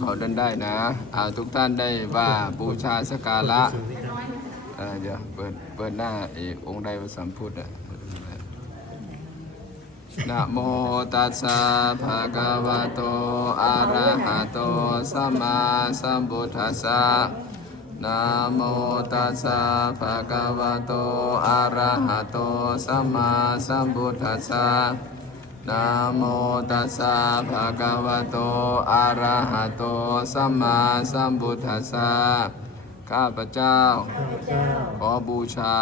ขอเดินได้นะอ่าทุกท่านได้ว่าบูชาสกการะเดี๋ยวเปิดเปิดหน้าเอกองค์ใดสัมพุทธอะนะโมตัสสะภะคะวะโต อะระหะโต สัมมาสัมพุทธัสสะนะโมตัสสะภะคะวะโต อะระหะโต สัมมาสัมพุทธัสสะ นะโมตัสสะภะคะวะโต อะระหะโต สัมมาสัมพุทธัสสะ ข้าพเจ้า ขอบูชา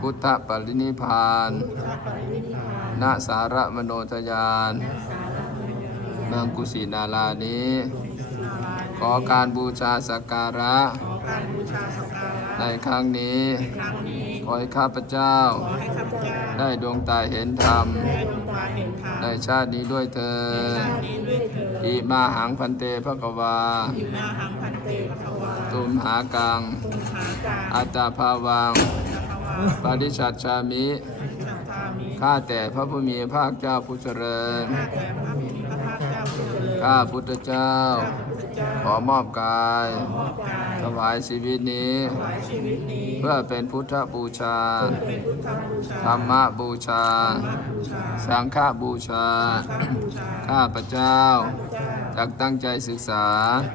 พุทธปรินิพพานณสาระมโนทยานเมืองกุสินารานี้ ขอการบูชาสักการะการบูชาสักการะในครั้งนี้ครั้งนี้ ขอให้ข้าพเจ้า ขอให้ข้าพเจ้า ได้ดวงตาเห็นธรรม ได้ดวงตาเห็นธรรมในชาตินี้ด้วยเธอญชาตินี้ด้วยเถิดอิมาหังพันเตภกวาอิมาหังพันเตภควาตุมหากังตุมหาการอัตตาภาวังจักรวาลปริชัดชามิสัทธามิข้าแต่พระผู้มีพระภาคเจ้าผู้เจริญ ข้าพุทธเจ้าพุทธเจ้า ขอมอบกายมอบกายถวายชีวิตนี้ถวายชีวิตนี้ เพื่อเป็นพุทธบูชาเป็นพุทธบูชาธรรมบูชาธรรมบูชา สังฆบูชาพระบูชาข้าพเจ้าเจ้าจักตั้งใจศึกษา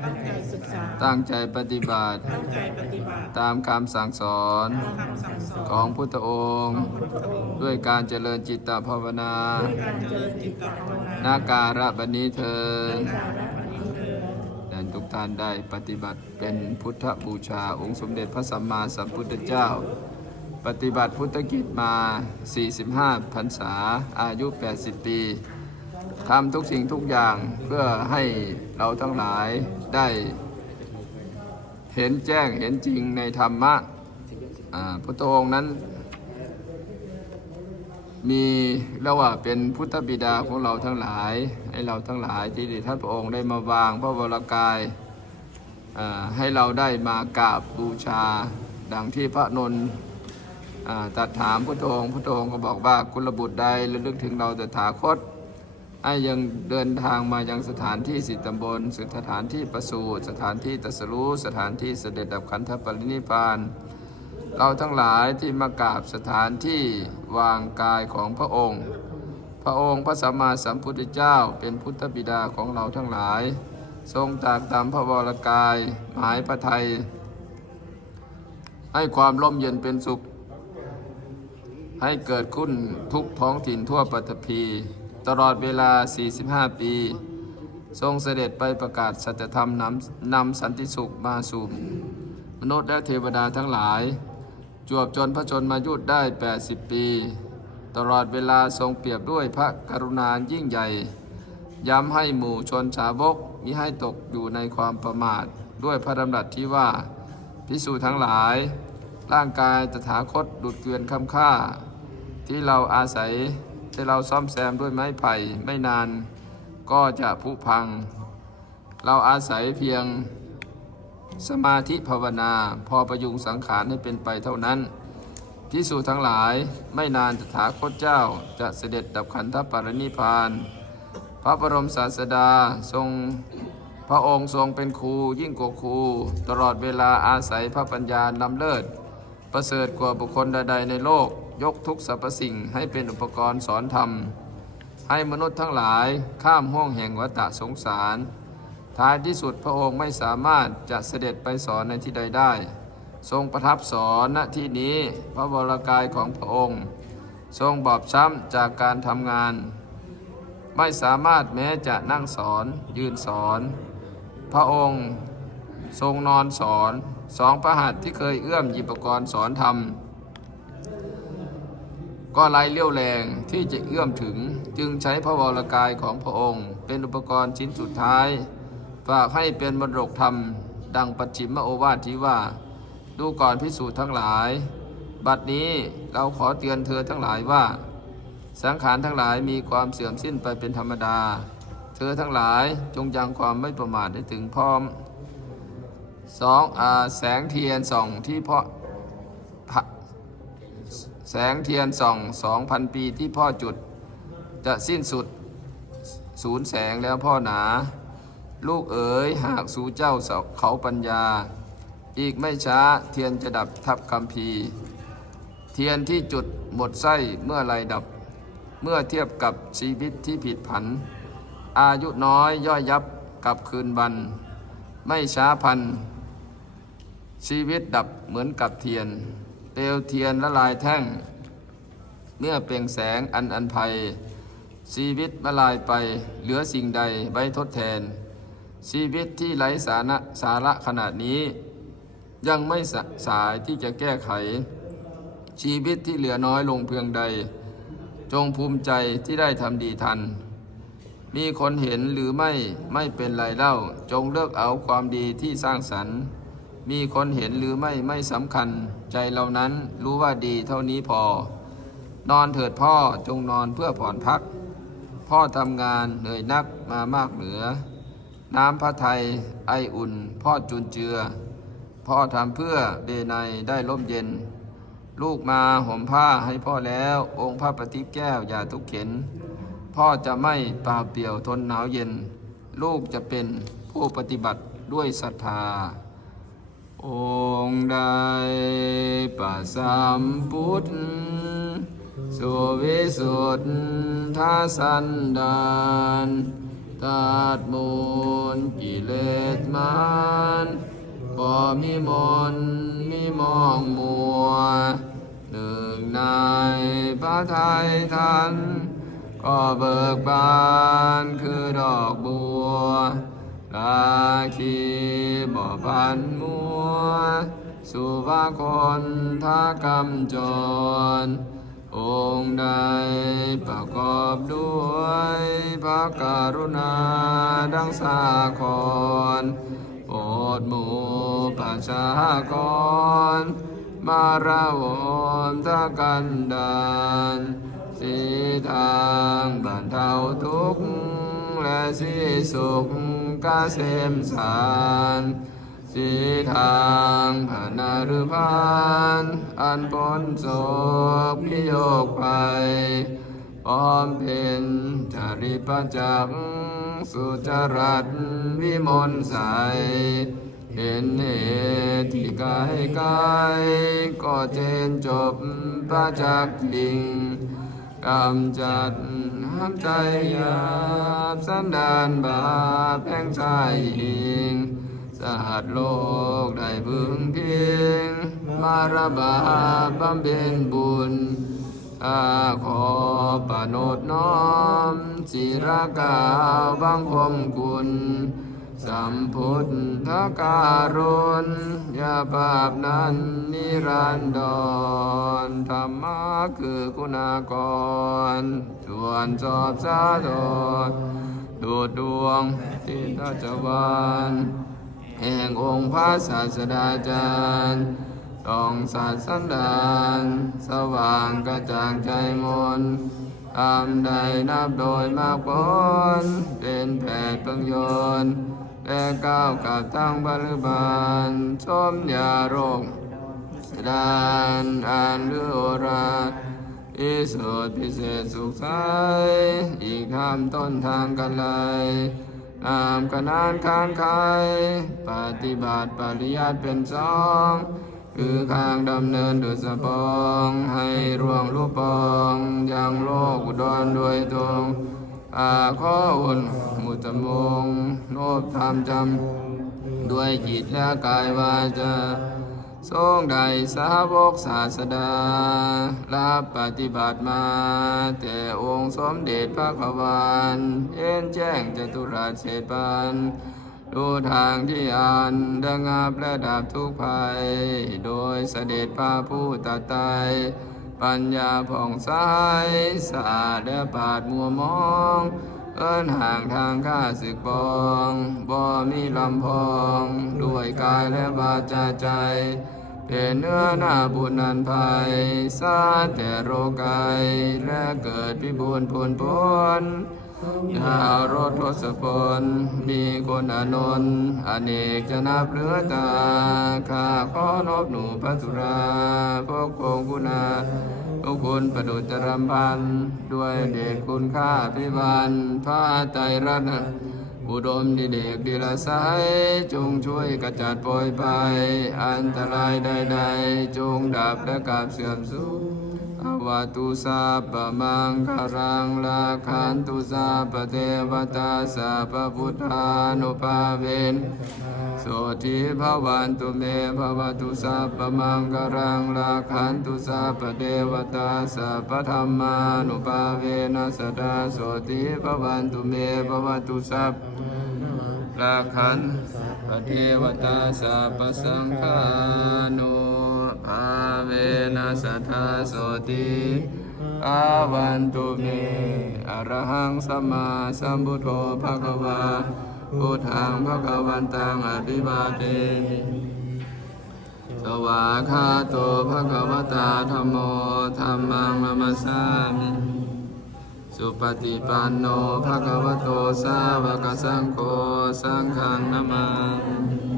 ตั้งใจศึกษา ตั้งใจปฏิบัติ ตั้งใจปฏิบัติ ตามคำสั่งสอนคำสั่งสอนของพุทธองค์พุทธองค์ ด้วยการเจริญจิตตภาวนาการเจริญจิตตภาวนานาการะบันนี้เธอญการรับปฏิเถิดดันทุกท่านได้ปฏิบัติเป็นพุทธบูชาองค์สมเด็จพระสัมมาสัมพุทธเจ้า ปฏิบัติพุทธกิจมา 45 พรรษา อายุ 80 ปี ทำทุกสิ่งทุกอย่างเพื่อให้เราทั้งหลายได้เห็นแจ้งเห็นจริงในธรรมะอ่าพุทธองค์นั้น มีเรียกว่าเป็นพุทธบิดาของเราทั้งหลาย ให้เราทั้งหลายที่ท่านพระองค์ได้มาวางพระวรกายให้เราได้มากราบบูชา ดังที่พระนนท์ตัดถามพุทธองค์พุทธองค์ก็บอกว่ากุลบุตรใดระลึกถึงเราแต่ถาคต ให้ยังเดินทางมายังสถานที่สิตำบลสถานที่ประสูติสถานที่ตรัสรู้สถานที่เสด็จดับขันธปรินิพาน เราทั้งหลายที่มากราบสถานที่วางกายของพระองค์ พระองค์พระสัมมาสัมพุทธเจ้าเป็นพุทธบิดาของเราทั้งหลาย ทรงตากตามพระวรกายหมายพระไทย ให้ความร่มเย็นเป็นสุข ให้เกิดขึ้นทุกท้องถิ่นทั่วปัตภี ตลอดเวลา 45 ปี ทรงเสด็จไปประกาศสัจธรรมนำนำสันติสุขมาสู่มนุษย์และเทวดาทั้งหลาย จวบจนพระชนมายุทธได้ 80 ปี ตลอดเวลาทรงเปรียบด้วยพระกรุณายิ่งใหญ่ ย้ำให้หมู่ชนชาวกมิให้ตกอยู่ในความประมาทด้วยพระดำรัสที่ว่าพิสูจน์ทั้งหลาย ร่างกายตถาคตดุดเกลือนคำค่า ที่เราอาศัย ที่เราซ่อมแซมด้วยไม้ไผ่ไม่นานก็จะผุพัง เราอาศัยเพียงสมาธิภาวนา พอประยุงสังขารให้เป็นไปเท่านั้นพิสูจน์ทั้งหลายไม่นานตถาคตเจ้าจะเสด็จดับขันธปรินิพพาน พระบรมศาสดาทรงพระองค์ทรงเป็นครูยิ่งกว่าครู ตลอดเวลาอาศัยพระปัญญาล้ำเลิศ ประเสริฐกว่าบุคคลใดๆในโลก ยกทุกสรรพสิ่งให้เป็นอุปกรณ์สอนธรรม ให้มนุษย์ทั้งหลายข้ามห้วงแห่งวัฏสงสาร ท้ายที่สุดพระองค์ไม่สามารถจะเสด็จไปสอนในที่ใดได้ ทรงประทับสอนณที่นี้พระวรากายของพระองค์ ทรงบอบช้ำจากการทำงาน ไม่สามารถแม้จะนั่งสอนยืนสอน พระองค์ทรงนอนสอนสองพระหัตที่เคยเอื้อมยิบอุปกรณ์สอนธรรม ก็ไร้เลี้ยวแรงที่จะเอื้อมถึงจึงใช้พระวรากายของพระองค์ เป็นอุปกรณ์ชิ้นสุดท้าย ฝากให้เป็นมรดกธรรม ดังปัจฉิมโอวาทที่ว่า ดูก่อนพิสูจน์ทั้งหลาย บัดนี้เราขอเตือนเธอทั้งหลายว่า สังขารทั้งหลายมีความเสื่อมสิ้นไปเป็นธรรมดา เธอทั้งหลายจงยังความไม่ประมาทให้ถึงพร้อมสองอแสงเทียนส่องที่เพาะ แสงเทียนส่องสองพันปีที่พ่อจุด จะสิ้นสุดศูนย์แสงแล้วพ่อหนา ลูกเอ๋ยหากสู่เจ้าเขาปัญญา อีกไม่ช้าเทียนจะดับทับคำพีเทียนที่จุดหมดไส้เมื่อไรดับ เมื่อเทียบกับชีวิตที่ผิดผัน อายุน้อยย่อยยับกับคืนบัน ไม่ช้าพัน ชีวิตดับเหมือนกับเทียน เปลวเทียนละลายแท่ง เมื่อเปล่งแสงอันอันภัย ชีวิตละลายไปเหลือสิ่งใดไว้ทดแทน ชีวิตที่ไร้สาระสาระขนาดนี้ ยังไม่สสายที่จะแก้ไข ชีวิตที่เหลือน้อยลงเพียงใด จงภูมิใจที่ได้ทำดีทัน มีคนเห็นหรือไม่ไม่เป็นไรเล่าจงเลือกเอาความดีที่สร้างสรรค์ มีคนเห็นหรือไม่ไม่สำคัญ ใจเรานั้นรู้ว่าดีเท่านี้พอ นอนเถิดพ่อจงนอนเพื่อผ่อนพัก พ่อทำงานเหนื่อยนักมามากเหนือ น้ำพระไทยไออุ่น พ่อจุนเจือ พ่อทำเพื่อเบไนยได้ร่มเย็น ลูกมาห่มผ้าให้พ่อแล้ว องค์พระปฏิแก้วอย่าทุกข์เข็น พ่อจะไม่เปล่าเปลี่ยวทนหนาวเย็น ลูกจะเป็นผู้ปฏิบัติด้วยศรัทธา องค์ใดปัสสัมพุทธสุวิสุทธาสันดานตัดมูลกิเลสมานบ่มีมนมีมองมัว หนึ่งในพระไทยท่านก็เบิกบานคือดอกบัว คีบ่พันมัว สุภาคนทากำจร องค์ใดประกอบด้วยพระกรุณาดังสาครโปรดหมู่ประชากร มาระวมทากันดานสีทางบรรเทาทุกข์และสีสุข กาเสมสารสีทางผานารุพานอันปนโศกพิโยกไปพร้อมเป็นจาริปจักสุจรัตวิมลใส เห็นเหตุที่กายกายก็เจนจบประจักษ์จริง กำจัดห้ามใจหยาบสันดานบาปแห่งใจหิงสหัสโลกได้พึงเพียงมาระบาปบำเพ็ญบุญข้าขอปโนดน้อมศิรากาวบังคมคุณ สัมพุทธการุณยาบาปนั้นนิรันดรธรรมะคือคุณากรส่วนจอบสาดรดูดดวงทิตจวานแห่งองค์พระศาสดาจารย์ต้องสัตสันดานสว่างกระจ่างใจมนตามใดนับโดยมากผลเป็นแผดเพึงยนต์ และก้าวกับทั้งบริบาลชมยาโรคสดานอ่านหรือโอราอิสุทธิพิเศษสุขใสอีกทำต้นทางกันเลยนามกนานค้างคายปฏิบัติปริยัติเป็นสองคือข้างดำเนินดุษปอง ให้ร่วงรูปปอง ยังโลกอุดรด้วยตรง อาข้ออุ่นมุตมงโนบธรรมจำด้วยจิตและกายวาจาทรงได้สาวกศาสดารับปฏิบัติมา แต่องค์สมเด็จพระกวานเอ็นแจ้งจตุราชเศษปานดูทางที่อ่านดังอาบและดับทุกภัย โดยเสด็จพระผู้ตรัสไต ปัญญาผ่องใสสะอาดและปราดมัวมองเอินห่างทางข้าศึกปองบ่มีลำพอง ด้วยกายและวาจาใจเป็นเนื้อหน้าบุญนันภัยสาแต่โรกายและเกิดพิบูลพูนพ้น ดาวรถทศพลมีคนอนนท์อเนกจะนับเหลือตาข้าขอนอบหนูพระสุราพวกคงคุณาทุกคุณประดุจรำพัน ด้วยเดชคุณค่าพิบาลพระไตรรัตน์อุดมดิเดกดิลสายจงช่วยกระจัดปล่อยไป อันตรายใดๆ จงดับและกาบเสื่อมสูญ วาตุสาปะมังคารังลาคันตุสาปเทวตาสาปพุทธานุภาเวนโสทิภาวันตุเมภวตุสาปะมังคารังลาคันตุสาปเทวตาสาปธรรมานุภาเวนัสดาโสทิภาวันตุเมภวตุสาปราคันพระเทวตาสัพพสังฆานุ ภาเวนัสทาโสติอาวันตุเมอรหังสัมมาสัมพุทโธภะคะวาพุทธังภะคะวันตังอภิวาเทมิสวาคาโตภะคะวตาธรรมโมธัมมังนามัสสามิสุปฏิปันโนภะคะวโตสาวกสังโฆสังฆังนามามิ